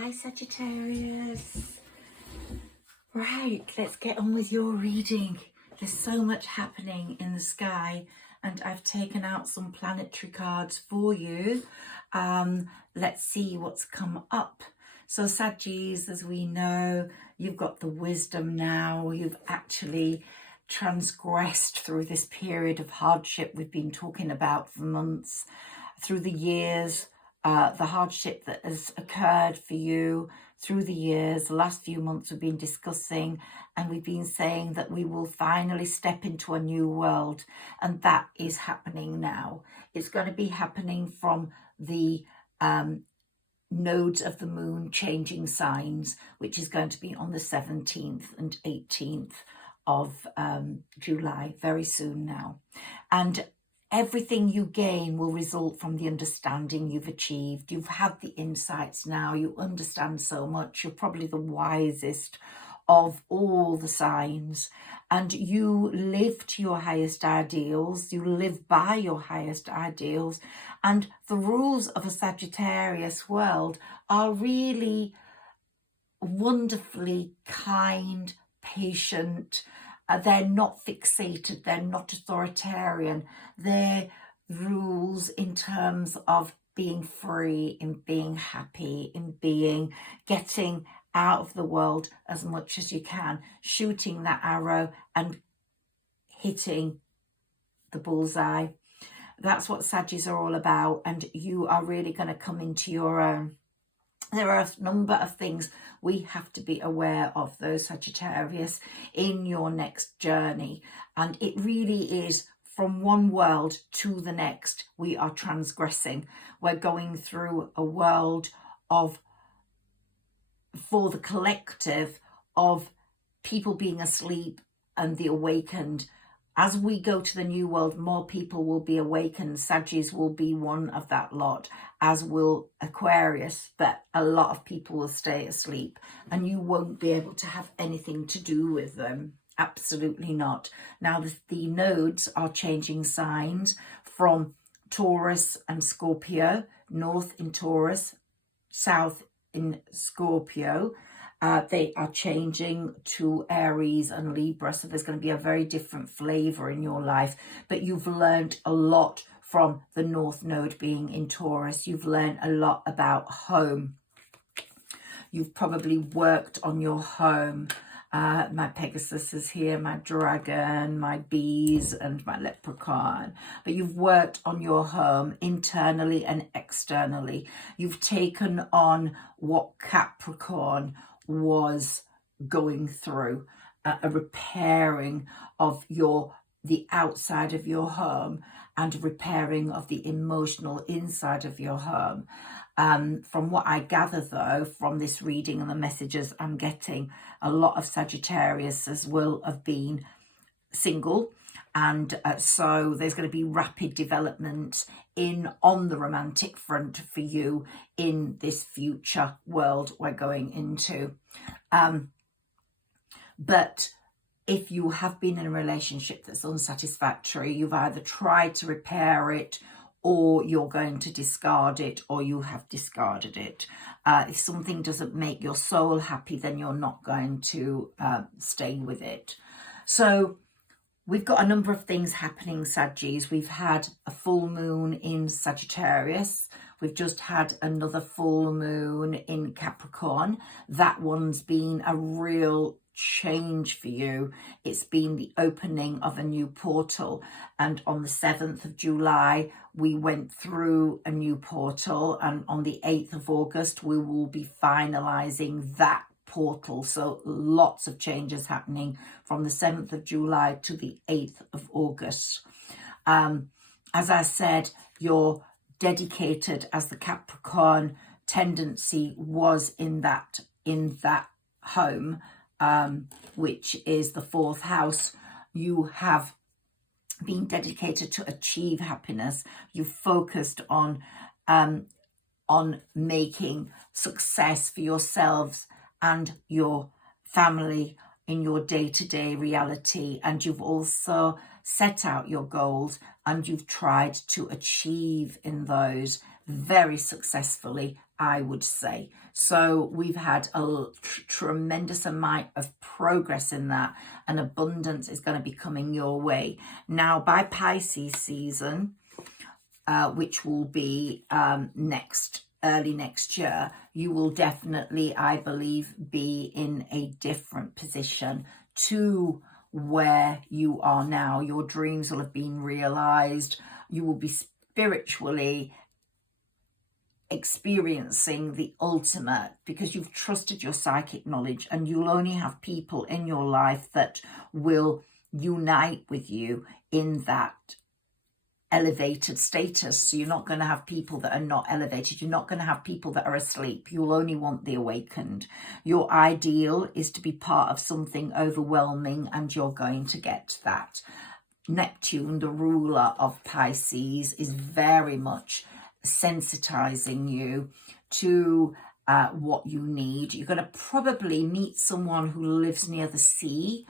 Hi Sagittarius. Right, let's get on with your reading. There's so much happening in the sky and I've taken out some planetary cards for you. Let's see what's come up. So Saggis, as we know, you've got the wisdom now. You've actually transgressed through this period of hardship we've been talking about for months, through the years. The hardship that has occurred for you through the years, the last few months we've been discussing, and we've been saying that we will finally step into a new world, and that is happening now. It's going to be happening from the nodes of the moon changing signs, which is going to be on the 17th and 18th of July, very soon now. And everything you gain will result from the understanding you've achieved. You've had the insights now. You understand so much. You're probably the wisest of all the signs. And you live to your highest ideals. You live by your highest ideals. And the rules of a Sagittarius world are really wonderfully kind, patient. They're not fixated, they're not authoritarian. They're rules in terms of being free, in being happy, in getting out of the world as much as you can, shooting that arrow and hitting the bullseye. That's what Saggis are all about, and you are really going to come into your own. There are a number of things we have to be aware of, those Sagittarius, in your next journey. And it really is from one world to the next. We are transgressing. We're going through a world of, for the collective, of people being asleep and the awakened. As we go to the new world, more people will be awakened. Sagittarius will be one of that lot, as will Aquarius, but a lot of people will stay asleep and you won't be able to have anything to do with them. Absolutely not. Now, the nodes are changing signs from Taurus and Scorpio, north in Taurus, south in Scorpio. They are changing to Aries and Libra, so there's going to be a very different flavour in your life. But you've learned a lot from the North Node being in Taurus. You've learned a lot about home. You've probably worked on your home. My Pegasus is here, my dragon, my bees and my leprechaun. But you've worked on your home internally and externally. You've taken on what Capricorn was going through, a repairing of the outside of your home and repairing of the emotional inside of your home. From what I gather, though, from this reading and the messages I'm getting, a lot of Sagittariuses will have been single, and so there's going to be rapid development on the romantic front for you in this future world we're going into. But if you have been in a relationship that's unsatisfactory, you've either tried to repair it, or you're going to discard it, or you have discarded it. If something doesn't make your soul happy, then you're not going to stay with it. So we've got a number of things happening, Saggis. We've had a full moon in Sagittarius. We've just had another full moon in Capricorn. That one's been a real change for you. It's been the opening of a new portal, and on the 7th of July we went through a new portal, and on the 8th of August we will be finalizing that portal. So lots of changes happening from the 7th of July to the 8th of August. As I said, you're dedicated, as the Capricorn tendency was in that home, which is the 4th house. You have been dedicated to achieve happiness. You focused on making success for yourselves and your family in your day-to-day reality, and you've also set out your goals and you've tried to achieve in those very successfully I would say. So we've had a tremendous amount of progress in that, and abundance is going to be coming your way. Now, by Pisces season, which will be early next year, you will definitely, I believe, be in a different position to where you are now. Your dreams will have been realized. You will be spiritually experiencing the ultimate, because you've trusted your psychic knowledge, and you'll only have people in your life that will unite with you in that elevated status. So you're not going to have people that are not elevated. You're not going to have people that are asleep. You'll only want the awakened. Your ideal is to be part of something overwhelming, and you're going to get that. Neptune, the ruler of Pisces, is very much sensitizing you to what you need. You're going to probably meet someone who lives near the sea,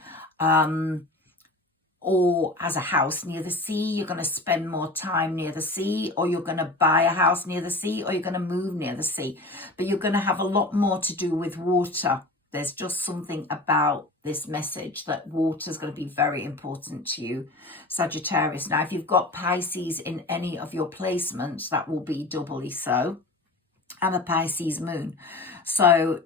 or has a house near the sea. You're going to spend more time near the sea, or you're going to buy a house near the sea, or you're going to move near the sea. But you're going to have a lot more to do with water. There's just something about this message that water is going to be very important to you, Sagittarius. Now, if you've got Pisces in any of your placements, that will be doubly so. I'm a Pisces moon. So,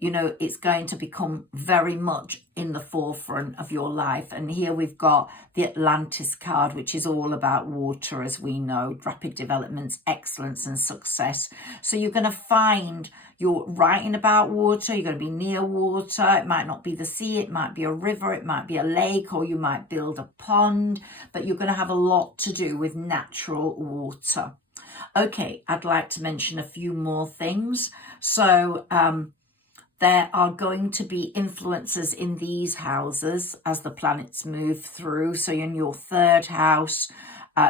you know, it's going to become very much in the forefront of your life. And here we've got the Atlantis card, which is all about water, as we know, rapid developments, excellence and success. So you're going to find you're writing about water, you're going to be near water. It might not be the sea, it might be a river, it might be a lake, or you might build a pond, but you're going to have a lot to do with natural water. Okay, I'd like to mention a few more things. So, there are going to be influences in these houses as the planets move through. So in your third house,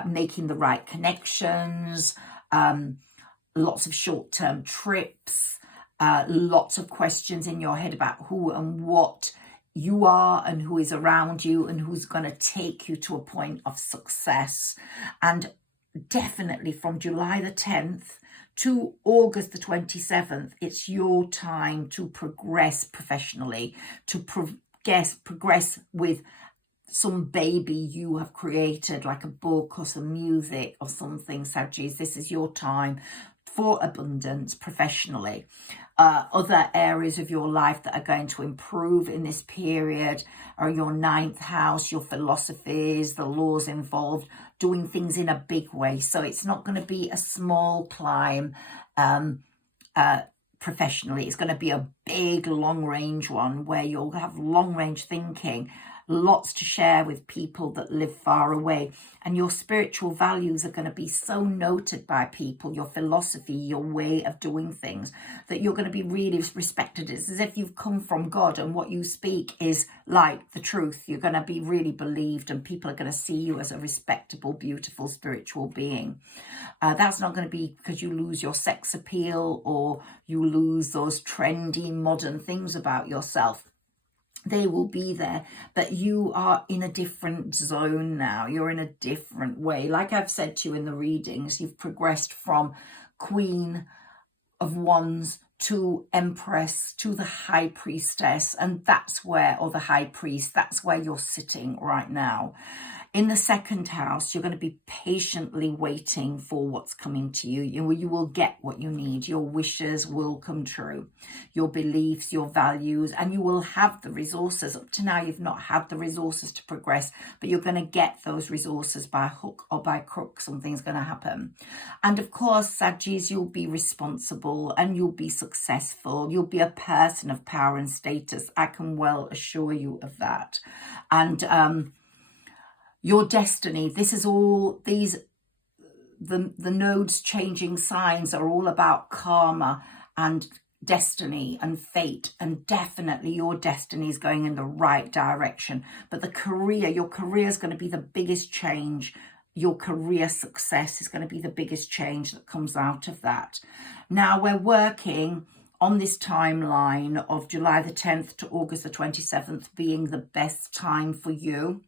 making the right connections, lots of short-term trips, lots of questions in your head about who and what you are and who is around you and who's going to take you to a point of success. And definitely from July the 10th to August the 27th, it's your time to progress professionally, to progress with some baby you have created, like a book or some music or something, Saggies. This is your time for abundance professionally. Other areas of your life that are going to improve in this period are your 9th house, your philosophies, the laws involved, doing things in a big way. So it's not going to be a small climb professionally. It's going to be a big long range one where you'll have long range thinking, lots to share with people that live far away, and your spiritual values are going to be so noted by people, your philosophy, your way of doing things, that you're going to be really respected. It's as if you've come from God and what you speak is like the truth. You're going to be really believed, and people are going to see you as a respectable, beautiful spiritual being. That's not going to be because you lose your sex appeal or you lose those trendy modern things about yourself. They will be there, but you are in a different zone now. You're in a different way. Like I've said to you in the readings, you've progressed from Queen of Wands to Empress to the High Priestess, and that's where, or the High Priest, that's where you're sitting right now. In the 2nd house, you're going to be patiently waiting for what's coming to you. You will get what you need. Your wishes will come true. Your beliefs, your values, and you will have the resources. Up to now, you've not had the resources to progress, but you're going to get those resources by hook or by crook. Something's going to happen. And of course, Saggies, you'll be responsible and you'll be successful. You'll be a person of power and status. I can well assure you of that. And your destiny, this is all, the nodes changing signs are all about karma and destiny and fate, and definitely your destiny is going in the right direction. But your career is going to be the biggest change. Your career success is going to be the biggest change that comes out of that. Now we're working on this timeline of July the 10th to August the 27th being the best time for you.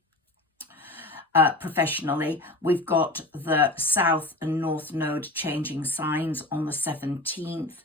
professionally. We've got the South and North Node changing signs on the 17th.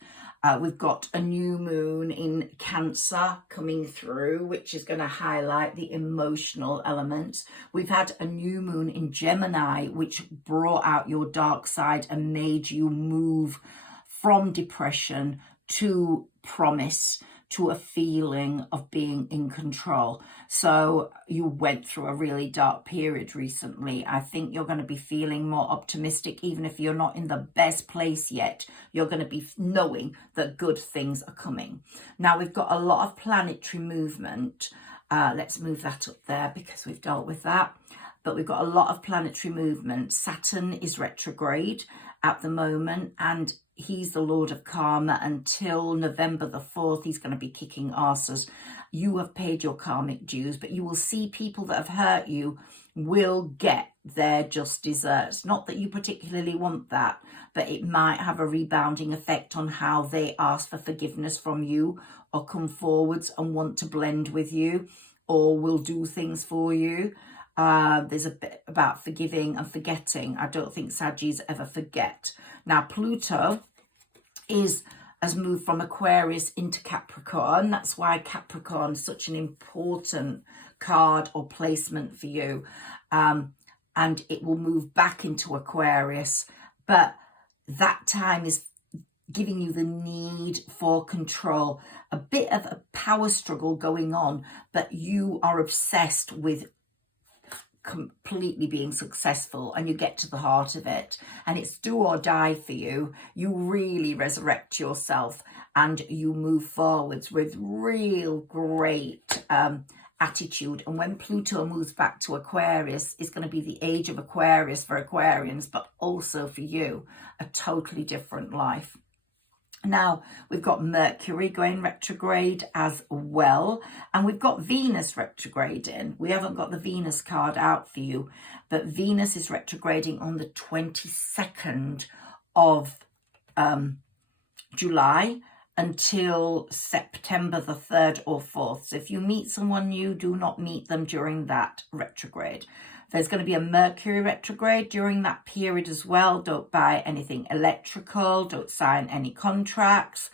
We've got a new moon in Cancer coming through, which is going to highlight the emotional elements. We've had a new moon in Gemini, which brought out your dark side and made you move from depression to promise, to a feeling of being in control. So you went through a really dark period recently. I think you're going to be feeling more optimistic, even if you're not in the best place yet. You're going to be knowing that good things are coming. Now we've got a lot of planetary movement. Let's move that up there because we've dealt with that. But we've got a lot of planetary movement. Saturn is retrograde at the moment, and he's the Lord of Karma until November the 4th. He's going to be kicking asses. You have paid your karmic dues, but you will see people that have hurt you will get their just desserts. Not that you particularly want that, but it might have a rebounding effect on how they ask for forgiveness from you, or come forwards and want to blend with you, or will do things for you. There's a bit about forgiving and forgetting. I don't think Saggis ever forget. Now, Pluto has moved from Aquarius into Capricorn. That's why Capricorn is such an important card or placement for you. And it will move back into Aquarius. But that time is giving you the need for control. A bit of a power struggle going on, but you are obsessed with completely being successful, and you get to the heart of it, and it's do or die for you. You really resurrect yourself and you move forwards with real great attitude. And when Pluto moves back to Aquarius, it's going to be the age of Aquarius for Aquarians, but also for you, a totally different life. Now, we've got Mercury going retrograde as well, and we've got Venus retrograding. We haven't got the Venus card out for you, but Venus is retrograding on the 22nd of July until September the 3rd or 4th. So if you meet someone new, do not meet them during that retrograde. There's going to be a Mercury retrograde during that period as well. Don't buy anything electrical. Don't sign any contracts.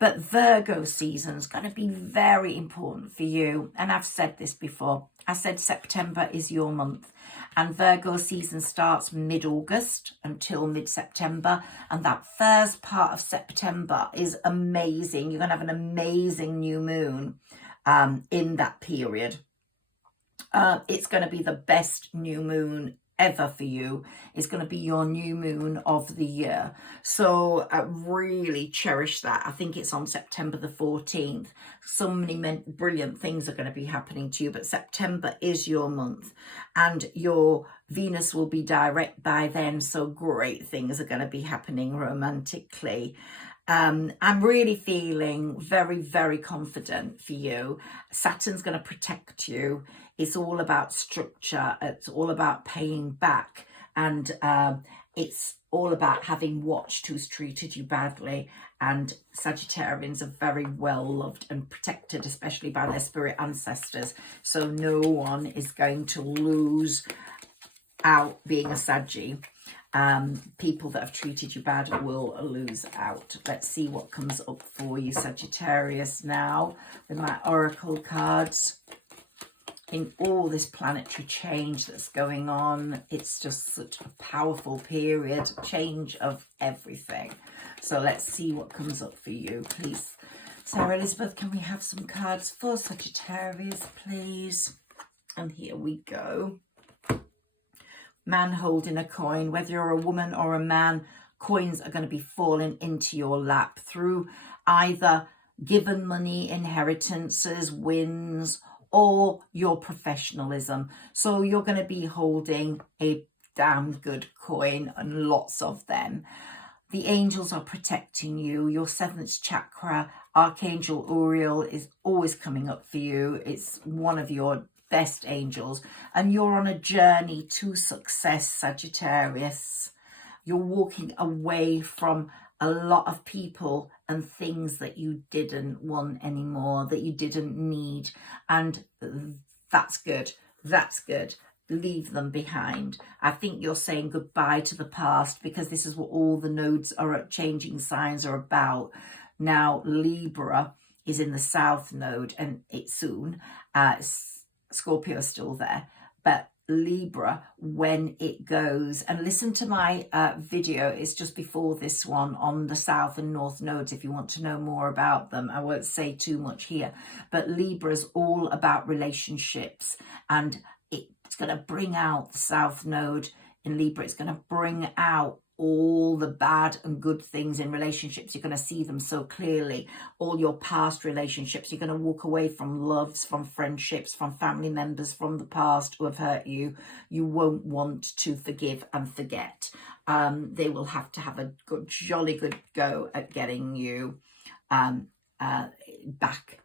But Virgo season is going to be very important for you. And I've said this before. I said September is your month. And Virgo season starts mid-August until mid-September. And that first part of September is amazing. You're going to have an amazing new moon in that period. It's going to be the best new moon ever for you. It's going to be your new moon of the year. So really cherish that. I think it's on September the 14th. So many brilliant things are going to be happening to you, but September is your month, and your Venus will be direct by then. So great things are going to be happening romantically. I'm really feeling very, very confident for you. Saturn's going to protect you. It's all about structure. It's all about paying back. And it's all about having watched who's treated you badly. And Sagittarians are very well loved and protected, especially by their spirit ancestors. So no one is going to lose out being a Saggi. People that have treated you bad will lose out. Let's see what comes up for you, Sagittarius, now with my oracle cards. In all this planetary change that's going on, it's just such a powerful period, change of everything. So let's see what comes up for you, please. Sarah Elizabeth, can we have some cards for Sagittarius, please? And here we go. Man holding a coin. Whether you're a woman or a man, coins are going to be falling into your lap through either given money, inheritances, wins, or your professionalism. So you're going to be holding a damn good coin, and lots of them. The angels are protecting you. Your 7th chakra, Archangel Uriel, is always coming up for you. It's one of your best angels, and you're on a journey to success, Sagittarius. You're walking away from a lot of people and things that you didn't want anymore, that you didn't need, and that's good. That's good. leave them behind. I think you're saying goodbye to the past, because this is what all the nodes are changing signs are about. Now Libra is in the south node, and it's soon. Scorpio is still there, but Libra, when it goes, and listen to my video, it's just before this one, on the south and north nodes if you want to know more about them. I won't say too much here, but Libra is all about relationships, and it's going to bring out the south node in Libra. It's going to bring out all the bad and good things in relationships. You're going to see them so clearly. All your past relationships, you're going to walk away from loves, from friendships, from family members from the past who have hurt you. You won't want to forgive and forget. They will have to have a good, jolly good go at getting you back.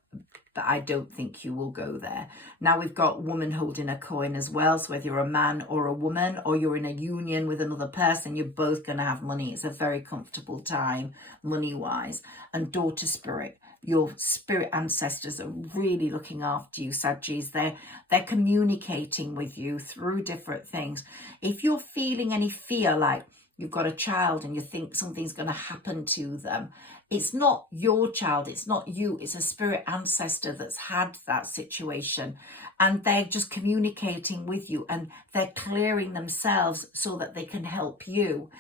But I don't think you will go there. Now we've got woman holding a coin as well. So whether you're a man or a woman, or you're in a union with another person, you're both going to have money. It's a very comfortable time money-wise. And daughter spirit, your spirit ancestors are really looking after you, Saggis. They're communicating with you through different things. If you're feeling any fear, like you've got a child and you think something's going to happen to them, it's not your child, it's not you, it's a spirit ancestor that's had that situation, and they're just communicating with you, and they're clearing themselves so that they can help you.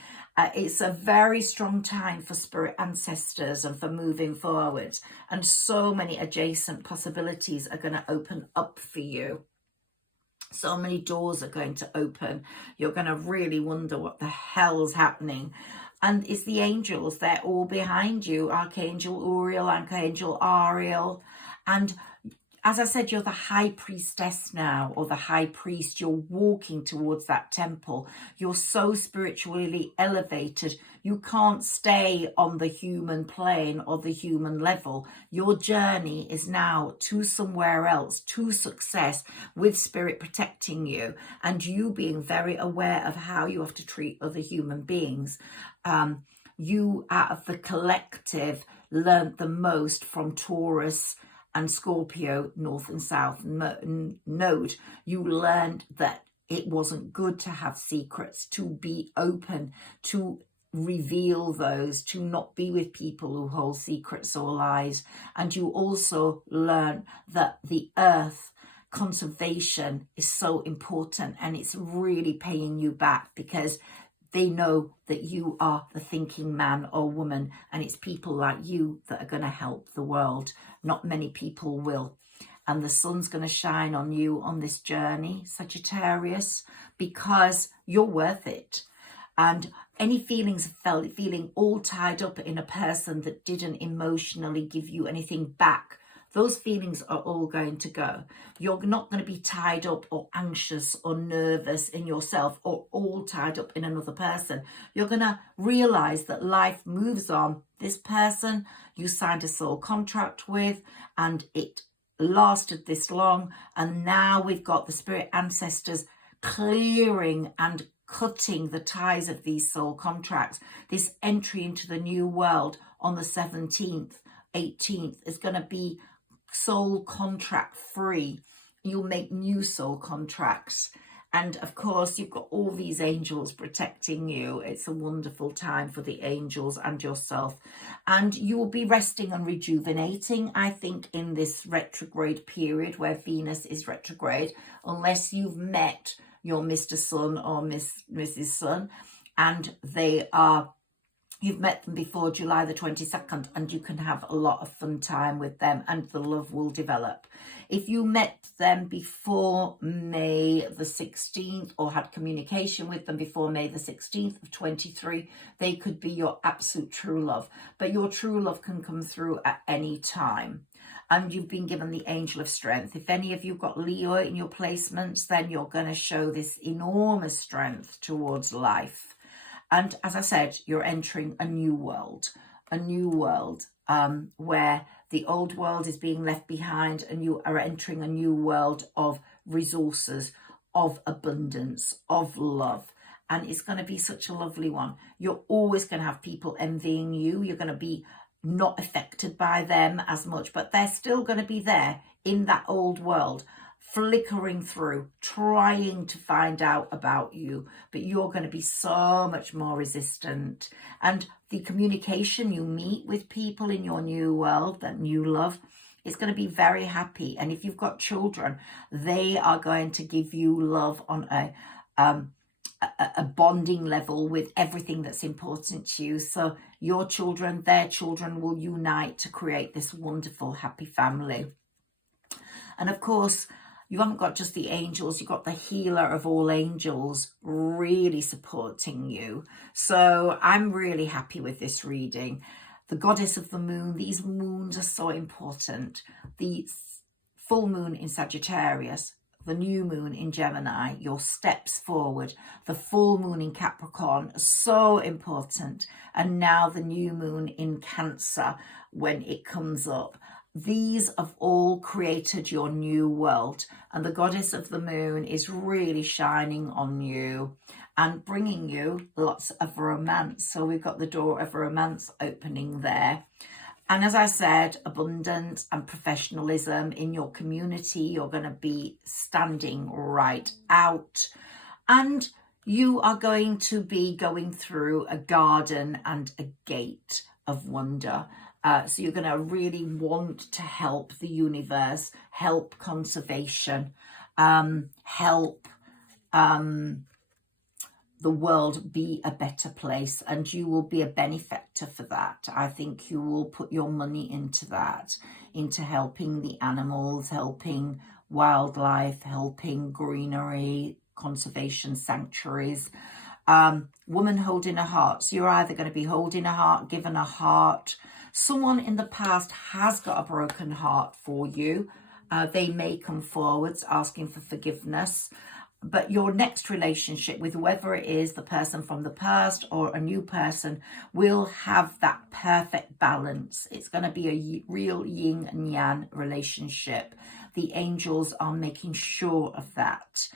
It's a very strong time for spirit ancestors and for moving forward, and so many adjacent possibilities are going to open up for you. So many doors are going to open. You're going to really wonder what the hell's happening. And it's the angels, they're all behind you. Archangel Uriel, Archangel Ariel. And as I said, you're the high priestess now, or the high priest. You're walking towards that temple. You're so spiritually elevated. You can't stay on the human plane or the human level. Your journey is now to somewhere else, to success, with spirit protecting you, and you being very aware of how you have to treat other human beings. You, out of the collective, learned the most from Taurus and Scorpio, north and south node. You learned that it wasn't good to have secrets, to be open, to reveal those, to not be with people who hold secrets or lies. And you also learn that the earth conservation is so important, and it's really paying you back, because they know that you are the thinking man or woman, and it's people like you that are going to help the world. Not many people will. And the sun's going to shine on you on this journey, Sagittarius, because you're worth it. And any feelings of feeling all tied up in a person that didn't emotionally give you anything back, those feelings are all going to go. You're not going to be tied up or anxious or nervous in yourself, or all tied up in another person. You're going to realize that life moves on. This person you signed a soul contract with, and it lasted this long. And now we've got the spirit ancestors clearing and cutting the ties of these soul contracts. This entry into the new world on the 17th, 18th is going to be soul contract free. You'll make new soul contracts, and of course you've got all these angels protecting you. It's a wonderful time for the angels and yourself, and you will be resting and rejuvenating, I think, in this retrograde period where Venus is retrograde, unless you've met your Mr. Sun or Mrs. Sun, and you've met them before July the 22nd, and you can have a lot of fun time with them, and the love will develop. If you met them before May the 16th, or had communication with them before May the 16th of 23, they could be your absolute true love. But your true love can come through at any time. And you've been given the angel of strength. If any of you got Leo in your placements, then you're going to show this enormous strength towards life. And as I said, you're entering a new world where the old world is being left behind, and you are entering a new world of resources, of abundance, of love. And it's going to be such a lovely one. You're always going to have people envying you. You're going to be not affected by them as much, but they're still going to be there in that old world. flickering through, trying to find out about you, but you're going to be so much more resistant. And the communication you meet with people in your new world, that new love, is going to be very happy. And if you've got children, they are going to give you love on a bonding level with everything that's important to you. So your children, their children will unite to create this wonderful, happy family. And of course, you haven't got just the angels, you've got the healer of all angels really supporting you. So I'm really happy with this reading. The goddess of the moon, these moons are so important. The full moon in Sagittarius, the new moon in Gemini, your steps forward, the full moon in Capricorn, so important. And now the new moon in Cancer, when it comes up. These have all created your new world, and the goddess of the moon is really shining on you and bringing you lots of romance. So we've got the door of romance opening there. And as I said, abundance and professionalism in your community, you're going to be standing right out. And you are going to be going through a garden and a gate of wonder. So you're going to really want to help the universe, help conservation, help the world be a better place, and you will be a benefactor for that. I think you will put your money into that, into helping the animals, helping wildlife, helping greenery, conservation sanctuaries. Woman holding a heart. So you're either going to be holding a heart, given a heart. Someone in the past has got a broken heart for you. They may come forwards asking for forgiveness. But your next relationship with whoever it is, the person from the past or a new person, will have that perfect balance. It's going to be a real yin and yang relationship. The angels are making sure of that.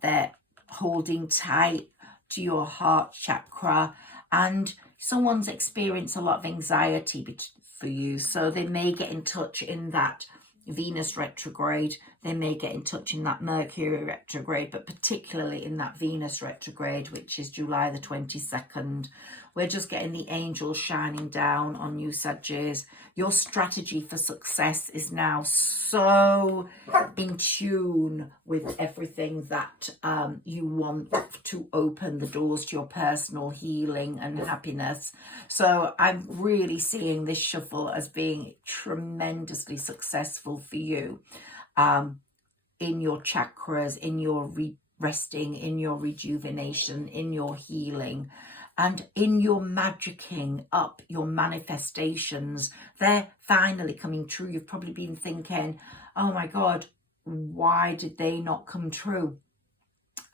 They're holding tight to your heart chakra, and someone's experienced a lot of anxiety for you. So they may get in touch in that Venus retrograde, they may get in touch in that Mercury retrograde, but particularly in that Venus retrograde, which is July the 22nd. We're just getting the angels shining down on you, Saggies. Your strategy for success is now so in tune with everything that you want to open the doors to your personal healing and happiness. So I'm really seeing this shuffle as being tremendously successful for you in your chakras, in your resting, in your rejuvenation, in your healing, and in your magicking up your manifestations. They're finally coming true. You've probably been thinking, oh my God, why did they not come true?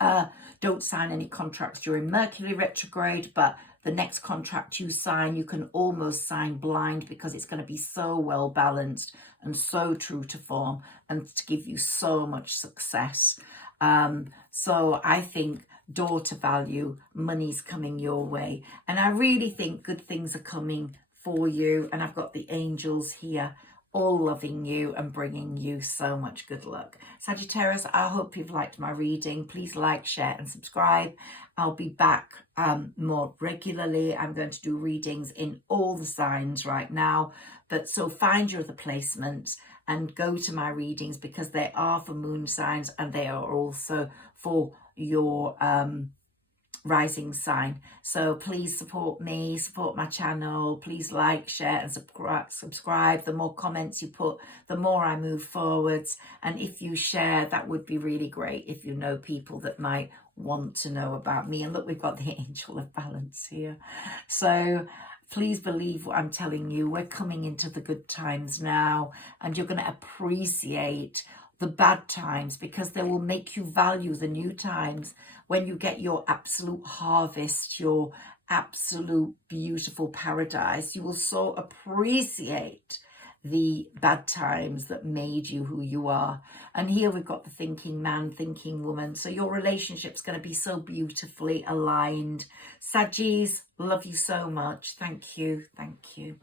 Don't sign any contracts during Mercury retrograde, but the next contract you sign, you can almost sign blind, because it's going to be so well balanced and so true to form and to give you so much success. So I think daughter value, money's coming your way. And I really think good things are coming for you. And I've got the angels here, all loving you and bringing you so much good luck. Sagittarius, I hope you've liked my reading. Please like, share and subscribe. I'll be back more regularly. I'm going to do readings in all the signs right now. But so find your other placements and go to my readings, because they are for moon signs and they are also for your rising sign. So please support me, support my channel. Please like, share and subscribe. The more comments you put, the more I move forwards. And if you share, that would be really great, if you know people that might want to know about me. And look, we've got the angel of balance here. So please believe what I'm telling you. We're coming into the good times now, and you're going to appreciate the bad times, because they will make you value the new times. When you get your absolute harvest, your absolute beautiful paradise, you will so appreciate the bad times that made you who you are. And here we've got the thinking man, thinking woman. So your relationship's going to be so beautifully aligned. Saggies, love you so much. Thank you. Thank you.